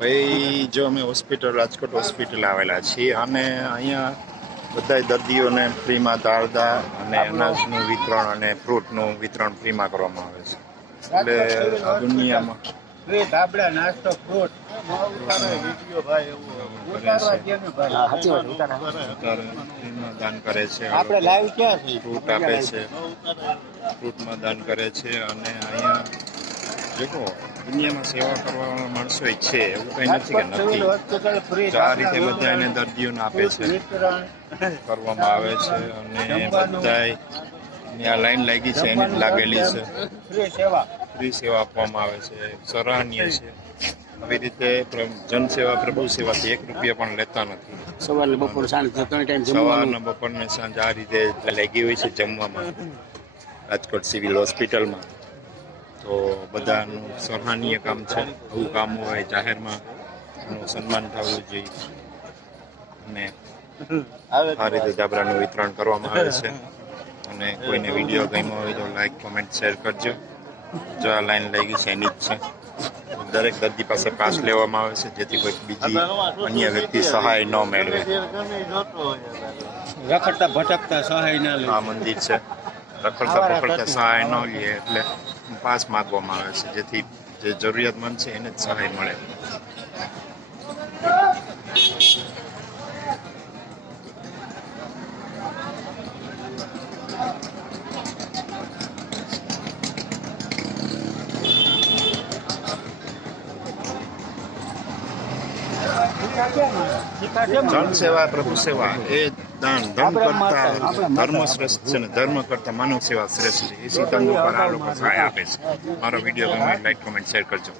ભાઈ જો અમે હોસ્પિટલ રાજકોટ હોસ્પિટલ આવેલા છીએ અને અહીંયા બધા દર્દીઓને ફ્રીમાં દાળદા અને અનાજનું વિતરણ અને ફ્રૂટનું વિતરણ ફ્રીમાં કરવામાં આવે છે. એટલે આ દુનિયામાં ધાબળા નાસ્તો ફ્રૂટ દાન કરે છે, આપણે લાઈવ ક્યાં છે? ફ્રૂટ આપે છે, ફ્રૂટમાં દાન કરે છે. અને અહીંયા દેખો દુનિયામાં સેવા કરવાવાળા માણસો છે, એવું કંઈ નથી કે નથી. તો આ રીતે બધા એને દર્દીઓને આપે છે, કરવામાં આવે છે. અને બધાય આ લાઈન લાગી છે એની જ લાગેલી છે. ફ્રી સેવા આપવામાં આવે છે, સરાહનીય છે. આવી રીતે જનસેવા પ્રભુ સેવાથી 1 રૂપિયા પણ લેતા નથી. સવારે બપોર સાંજ સવારના બપોરને સાંજ આ રીતે લાગી હોય છે જમવામાં રાજકોટ સિવિલ હોસ્પિટલમાં. તો બધાનું સરાહનીય કામ છે. આવું કામ હોય જાહેરમાં એનું સન્માન થવું જોઈએ. અને આ રીતે ધાબળાનું વિતરણ કરવામાં આવે છે. અને કોઈને વિડીયો ગમ્યો હોય તો લાઈક કોમેન્ટ શેર કરજો. જો આ લાઈન લાગી છે એની જ છે. દરેક દર્દી પાસે પાસ લેવામાં આવે છે જેથી કોઈ બીજી અન્ય વ્યક્તિ સહાય ન મેળવે. રખડતા ભટકતા સહાય ના લે. આ મંદિર છે, રખડતા પકડતા સહાય ન લે એટલે પાસ માગવામાં આવે છે જેથી જે જરૂરિયાતમંદ છે એને જ સહાય મળે. જન સેવા પ્રભુ સેવા એ દાન ધર્મ કરતા ધર્મ શ્રેષ્ઠ છે ને ધર્મ કરતા માનવ સેવા શ્રેષ્ઠ છે. એ સિદ્ધાંત ઉપર આ લોકો સહાય આપે છે. મારો વિડીયો ગમે લાઈક કોમેન્ટ શેર કરજો.